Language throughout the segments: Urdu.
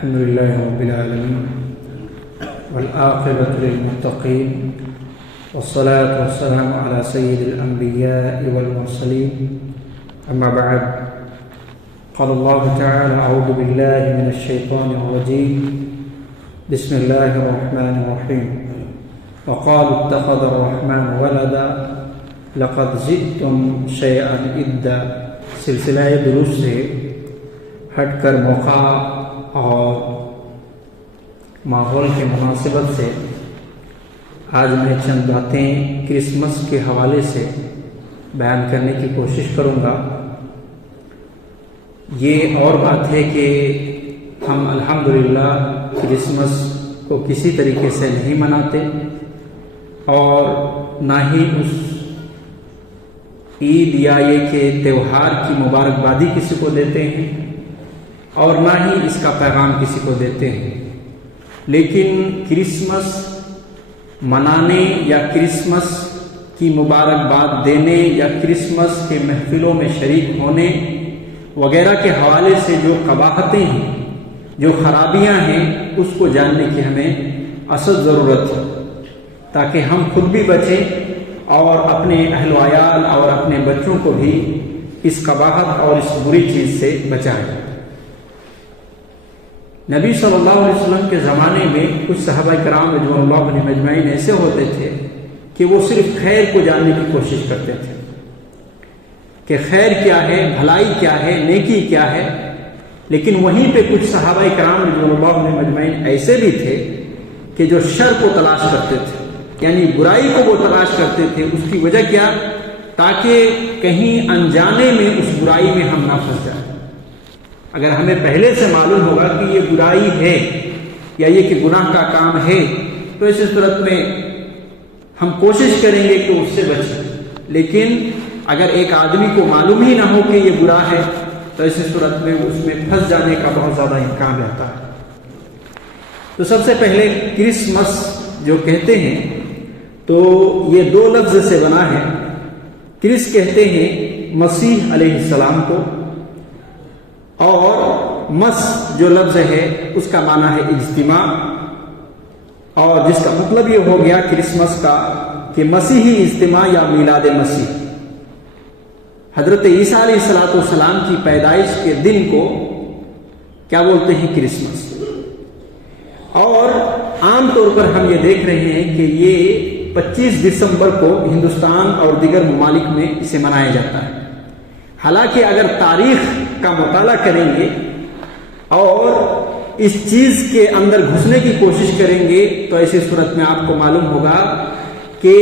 الحمد لله رب العالمين والعاقبة للمتقين والصلاة والسلام على سيد الأنبياء والمرسلين أما بعد قال الله تعالى أعوذ بالله من الشيطان الرجيم بسم الله الرحمن الرحيم وقالوا اتخذ الرحمن ولدا لقد جئتم شيئا إدا سلسلہ دروس سے ہٹ کر موقع اور ماحول کے مناسبت سے آج میں چند باتیں کرسمس کے حوالے سے بیان کرنے کی کوشش کروں گا۔ یہ اور بات ہے کہ ہم الحمدللہ کرسمس کو کسی طریقے سے نہیں مناتے اور نہ ہی اس عید یا یہ کہ تہوار کی مبارکبادی کسی کو دیتے ہیں اور نہ ہی اس کا پیغام کسی کو دیتے ہیں، لیکن کرسمس منانے یا کرسمس کی مبارکباد دینے یا کرسمس کے محفلوں میں شریک ہونے وغیرہ کے حوالے سے جو قباحتیں ہیں، جو خرابیاں ہیں، اس کو جاننے کی ہمیں اصل ضرورت ہے تاکہ ہم خود بھی بچیں اور اپنے اہل و عیال اور اپنے بچوں کو بھی اس قباحت اور اس بری چیز سے بچائیں۔ نبی صلی اللہ علیہ وسلم کے زمانے میں کچھ صحابہ کرام رضوان اللہ علیہم اجمعین ایسے ہوتے تھے کہ وہ صرف خیر کو جاننے کی کوشش کرتے تھے کہ خیر کیا ہے، بھلائی کیا ہے، نیکی کیا ہے، لیکن وہیں پہ کچھ صحابہ کرام رضوان اللہ علیہم اجمعین ایسے بھی تھے کہ جو شر کو تلاش کرتے تھے، یعنی برائی کو وہ تلاش کرتے تھے۔ اس کی وجہ کیا؟ تاکہ کہیں انجانے میں اس برائی میں ہم نہ پھنس جائیں۔ اگر ہمیں پہلے سے معلوم ہوگا کہ یہ برائی ہے یا یہ کہ گناہ کا کام ہے تو اس صورت میں ہم کوشش کریں گے کہ اس سے بچیں، لیکن اگر ایک آدمی کو معلوم ہی نہ ہو کہ یہ برا ہے تو اس صورت میں اس میں پھنس جانے کا بہت زیادہ امکان رہتا ہے۔ تو سب سے پہلے کرسمس جو کہتے ہیں تو یہ دو لفظ سے بنا ہے۔ کرس کہتے ہیں مسیح علیہ السلام کو، اور مس جو لفظ ہے اس کا معنی ہے اجتماع، اور جس کا مطلب یہ ہو گیا کرسمس کا کہ مسیحی اجتماع یا میلاد مسیح۔ حضرت عیسیٰ علیہ السلام کی پیدائش کے دن کو کیا بولتے ہیں؟ کرسمس۔ اور عام طور پر ہم یہ دیکھ رہے ہیں کہ یہ 25 دسمبر کو ہندوستان اور دیگر ممالک میں اسے منایا جاتا ہے۔ حالانکہ اگر تاریخ کا مطالعہ کریں گے اور اس چیز کے اندر گھسنے کی کوشش کریں گے تو ایسی صورت میں آپ کو معلوم ہوگا کہ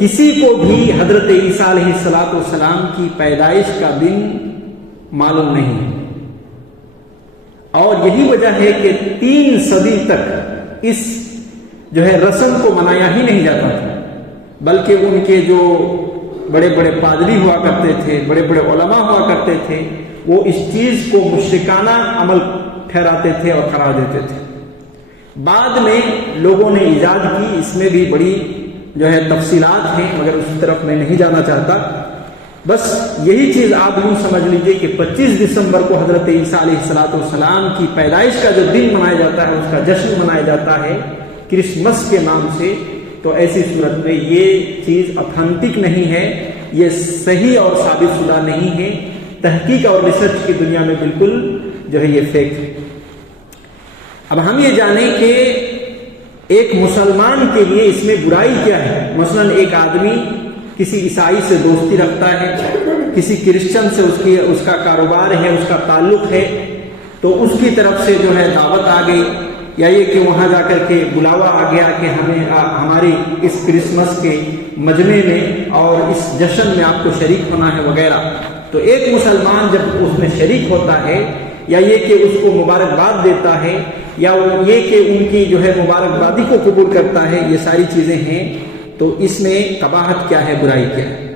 کسی کو بھی حضرت عیسیٰ علیہ السلام کی پیدائش کا دن معلوم نہیں ہے، اور یہی وجہ ہے کہ 3 صدی تک اس جو ہے رسم کو منایا ہی نہیں جاتا تھا، بلکہ ان کے جو بڑے بڑے پادری ہوا کرتے تھے، بڑے بڑے علماء ہوا کرتے تھے، وہ اس چیز کو مشرکانہ عمل ٹھہراتے تھے اور قرار دیتے تھے۔ بعد میں لوگوں نے ایجاد کی، اس میں بھی بڑی جو ہے تفصیلات ہیں، مگر اس طرف میں نہیں جانا چاہتا۔ بس یہی چیز آپ یوں سمجھ لیجئے کہ 25 دسمبر کو حضرت عیسیٰ علیہ السلام کی پیدائش کا جو دن منایا جاتا ہے، اس کا جشن منایا جاتا ہے کرسمس کے نام سے۔ تو ایسی صورت میں یہ چیز اتھینٹک نہیں ہے، یہ صحیح اور ثابت شدہ نہیں ہے، تحقیق اور ریسرچ کی دنیا میں بالکل جو ہے یہ فیک ہے۔ اب ہم یہ جانیں کہ ایک مسلمان کے لیے اس میں برائی کیا ہے۔ مثلا ایک آدمی کسی عیسائی سے دوستی رکھتا ہے، کسی کرسچن سے اس کا کاروبار ہے، اس کا تعلق ہے، تو اس کی طرف سے جو ہے دعوت آ گئی، یا یہ کہ وہاں جا کر کے بلاوا آ گیا کہ ہمیں ہماری اس کرسمس کے مجمع میں اور اس جشن میں آپ کو شریک ہونا ہے وغیرہ۔ تو ایک مسلمان جب اس میں شریک ہوتا ہے، یا یہ کہ اس کو مبارکباد دیتا ہے، یا یہ کہ ان کی جو ہے مبارکبادی کو قبول کرتا ہے، یہ ساری چیزیں ہیں، تو اس میں قباحت کیا ہے، برائی کیا ہے؟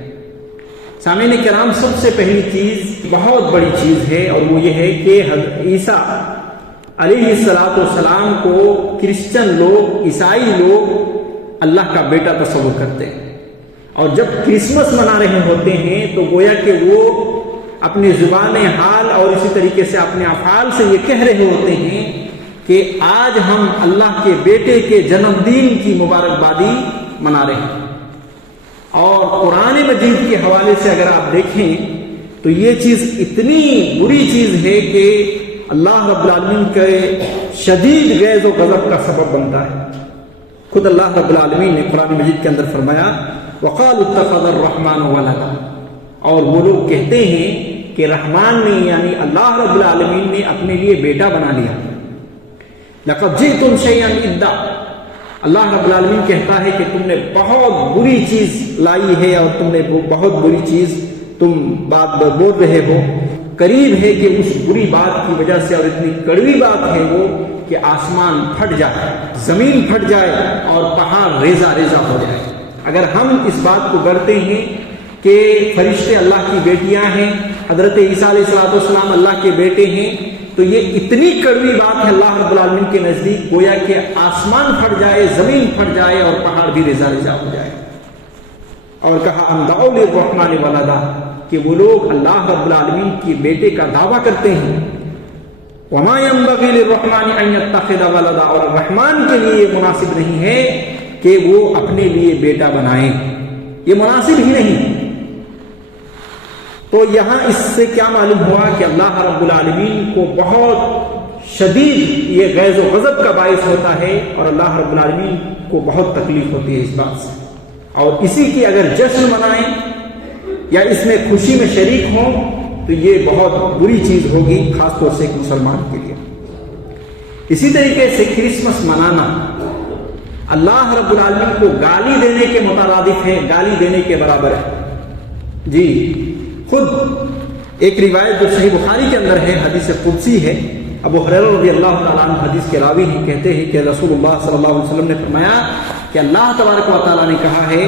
سامعین کرام، سب سے پہلی چیز بہت بڑی چیز ہے، اور وہ یہ ہے کہ عیسیٰ علیہ السلام کو کرسچن لوگ، عیسائی لوگ اللہ کا بیٹا تصور کرتے ہیں، اور جب کرسمس منا رہے ہوتے ہیں تو گویا کہ وہ اپنی زبان حال اور اسی طریقے سے اپنے افعال سے یہ کہہ رہے ہوتے ہیں کہ آج ہم اللہ کے بیٹے کے جنم دن کی مبارکبادی منا رہے ہیں. اور قرآن مجید کے حوالے سے اگر آپ دیکھیں تو یہ چیز اتنی بری چیز ہے کہ اللہ رب العالمین کے شدید غیظ و غضب کا سبب بنتا ہے. خود اللہ رب العالمین نے قرآن مجید کے اندر فرمایا وقالوا اتخذ الرحمن ولدا، اور وہ لوگ کہتے ہیں کہ رحمان نے یعنی اللہ رب العالمین نے اپنے لیے بیٹا بنا لیا. لقد جئتم شیئا ادا، اللہ رب العالمین کہتا ہے کہ تم نے بہت بری چیز لائی ہے اور تم نے بہت بری چیز تم بات بول رہے ہو. قریب ہے کہ اس بری بات کی وجہ سے، اور اتنی کڑوی بات ہے وہ، کہ آسمان پھٹ جائے، زمین پھٹ جائے اور پہاڑ ریزہ ریزہ ہو جائے. اگر ہم اس بات کو گڑھتے ہیں کہ فرشتے اللہ کی بیٹیاں ہیں، حضرت عیسیٰ علیہ السلام اللہ کے بیٹے ہیں، تو یہ اتنی کڑوی بات ہے اللہ رب العالمین کے نزدیک، گویا کہ آسمان پھٹ جائے، زمین پھٹ جائے اور پہاڑ بھی ریزہ ریزہ ہو جائے. اور کہا ام دعوا للرحمن ولدا، کہ وہ لوگ اللہ رب العالمین کی بیٹے کا دعویٰ کرتے ہیں. وما ينبغي للرحمن ان يتخذ ولدا، اور رحمان کے لیے یہ مناسب نہیں ہے کہ وہ اپنے لیے بیٹا بنائیں، یہ مناسب ہی نہیں. تو یہاں اس سے کیا معلوم ہوا کہ اللہ رب العالمین کو بہت شدید یہ غیظ و غضب کا باعث ہوتا ہے، اور اللہ رب العالمین کو بہت تکلیف ہوتی ہے اس بات سے. اور اسی کی اگر جشن منائیں یا اس میں خوشی میں شریک ہوں تو یہ بہت بری چیز ہوگی، خاص طور سے ایک مسلمان کے لیے. اسی طریقے سے کرسمس منانا اللہ رب العالمین کو گالی دینے کے مترادف ہے، گالی دینے کے برابر ہے. جی خود ایک روایت جو صحیح بخاری کے اندر ہے، حدیث قدسی ہے، ابو ہریرہ رضی اللہ تعالیٰ عنہ حدیث کے راوی ہیں، کہتے ہیں کہ رسول اللہ صلی اللہ علیہ وسلم نے فرمایا کہ اللہ تبارک و تعالیٰ نے کہا ہے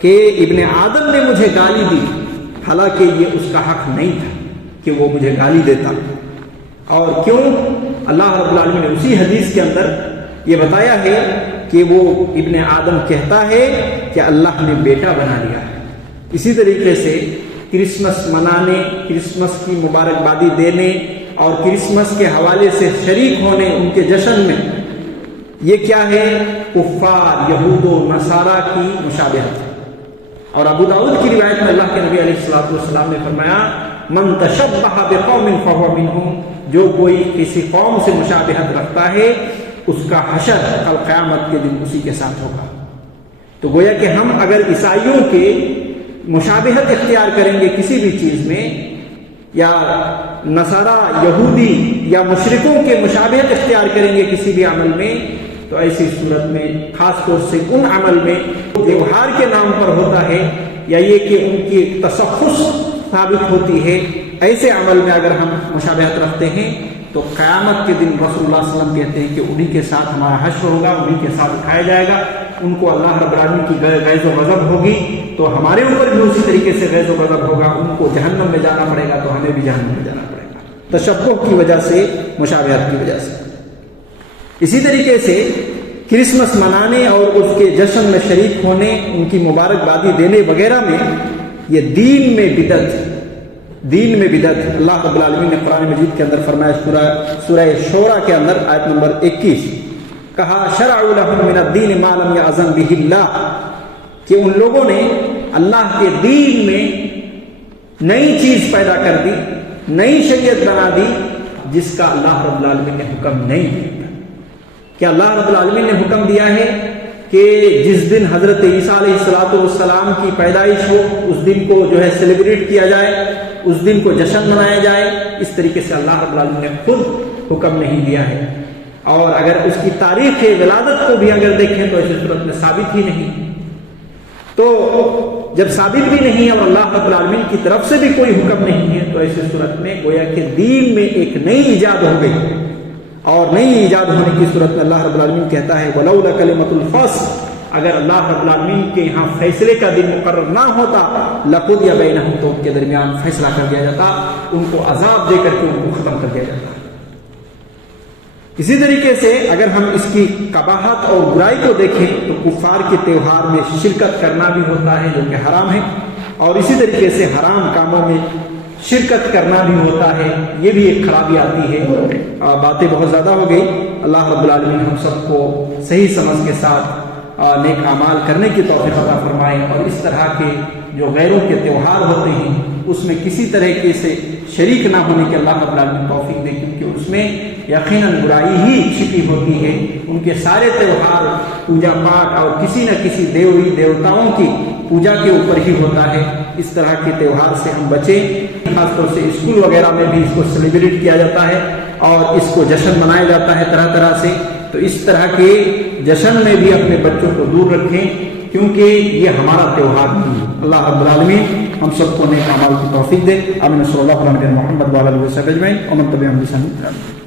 کہ ابن آدم نے مجھے گالی دی، حالانکہ یہ اس کا حق نہیں تھا کہ وہ مجھے گالی دیتا. اور کیوں؟ اللہ رب العالمین نے اسی حدیث کے اندر یہ بتایا ہے کہ وہ ابن آدم کہتا ہے کہ اللہ نے بیٹا بنا لیا ہے. اسی طریقے سے کرسمس منانے، کرسمس کی مبارکبادی دینے اور کرسمس کے حوالے سے شریک ہونے ان کے جشن میں، یہ کیا ہے؟ کفار یہود و نصارہ کی مشابہت ہے. اور ابو داؤد کی روایت میں اللہ کے نبی علیہ الصلوۃ والسلام نے فرمایا من تشبہ بقوم فہو منہم، جو کوئی کسی قوم سے مشابہت رکھتا ہے اس کا حشر کل قیامت کے دن اسی کے ساتھ ہوگا. تو گویا کہ ہم اگر عیسائیوں کے مشابہت اختیار کریں گے کسی بھی چیز میں، یا نصارہ یہودی یا مشرکوں کے مشابہت اختیار کریں گے کسی بھی عمل میں، تو ایسی صورت میں خاص طور سے ان عمل میں تہوار کے نام پر ہوتا ہے یا یہ کہ ان کی تشخص ثابت ہوتی ہے، ایسے عمل میں اگر ہم مشابہت رکھتے ہیں تو قیامت کے دن رسول اللہ صلی اللہ علیہ وسلم کہتے ہیں کہ انہی کے ساتھ ہمارا حشر ہوگا، انہی کے ساتھ اٹھایا جائے گا. ان کو اللہ رب العالمین کی غیظ و غضب ہوگی تو ہمارے اوپر بھی اسی طریقے سے غیظ و غضب ہوگا. ان کو جہنم میں جانا پڑے گا تو ہمیں بھی جہنم میں جانا پڑے گا، تشبہ کی وجہ سے، مشابہت کی وجہ سے. اسی طریقے سے کرسمس منانے اور اس کے جشن میں شریک ہونے، ان کی مبارکبادی دینے وغیرہ میں یہ دین میں بدعت. اللہ رب العالمین نے قرآن مجید کے اندر فرمایا سورہ شورى کے اندر آیت نمبر 21، کہا شرعوا لهم من الدین ما لم یأذن به اللہ، کہ ان لوگوں نے اللہ کے دین میں نئی چیز پیدا کر دی، نئی شریعت بنا دی جس کا اللہ رب العالمین نے حکم نہیں دیا. کہ اللہ رب العالمین نے حکم دیا ہے کہ جس دن حضرت عیسیٰ علیہ السلام کی پیدائش ہو اس دن کو جو ہے سیلیبریٹ کیا جائے، اس دن کو جشن منایا جائے. اس طریقے سے اللہ رب العالمین نے خود حکم نہیں دیا ہے. اور اگر اس کی تاریخ ولادت کو بھی اگر دیکھیں تو ایسی صورت میں ثابت ہی نہیں. تو جب ثابت بھی نہیں ہے اور اللہ رب العالمین کی طرف سے بھی کوئی حکم نہیں ہے تو ایسی صورت میں گویا کہ دین میں ایک نئی ایجاد ہو گئی. اور نئی ایجاد ہونے کی صورت میں اللہ رب العالمین کہتا ہے وَلَوْلَا كَلِمَةُ الْفَصْلِ، اگر اللہ رب العالمین کے یہاں فیصلے کا دن مقرر نہ ہوتا لَقُضِيَ بَيْنَهُمْ، تو ان کے درمیان فیصلہ کر دیا جاتا، ان کو عذاب دے کر کے ان کو ختم کر دیا جاتا. اسی طریقے سے اگر ہم اس کی قباحت اور برائی کو دیکھیں تو کفار کے تہوار میں شرکت کرنا بھی ہوتا ہے جو کہ حرام ہے، اور اسی طریقے سے حرام کاموں میں شرکت کرنا بھی ہوتا ہے، یہ بھی ایک خرابی آتی ہے۔ باتیں بہت زیادہ ہو گئی، اللہ رب العالمین ہم سب کو صحیح سمجھ کے ساتھ نیک اعمال کرنے کی توفیق عطا فرمائے، اور اس طرح کے جو غیروں کے تہوار ہوتے ہیں اس میں کسی طرح سے شریک نہ ہونے کے اللہ رب العالمین توفیق دے، کیونکہ اس میں یقیناً برائی ہی چھپی ہوتی ہے۔ ان کے سارے تہوار پوجا پاٹ اور کسی نہ کسی دیوی دیوتاؤں کی پوجا کے اوپر ہی ہوتا ہے۔ اس طرح کے تہوار سے ہم بچیں، خاص طور سے اسکول وغیرہ میں بھی اس کو سیلیبریٹ کیا جاتا ہے اور اس کو جشن منایا جاتا ہے طرح طرح سے، تو اس طرح کے جشن میں بھی اپنے بچوں کو دور رکھیں، کیونکہ یہ ہمارا تہوار نہیں ہے۔ اللہ رب العالمین ہم سب کو نیک اعمال کی توفیق دے۔ آمین۔ صلی اللہ علیہ محمد وعلی آلہ وصحبہ اجمعین ومن تبعهم بإحسان۔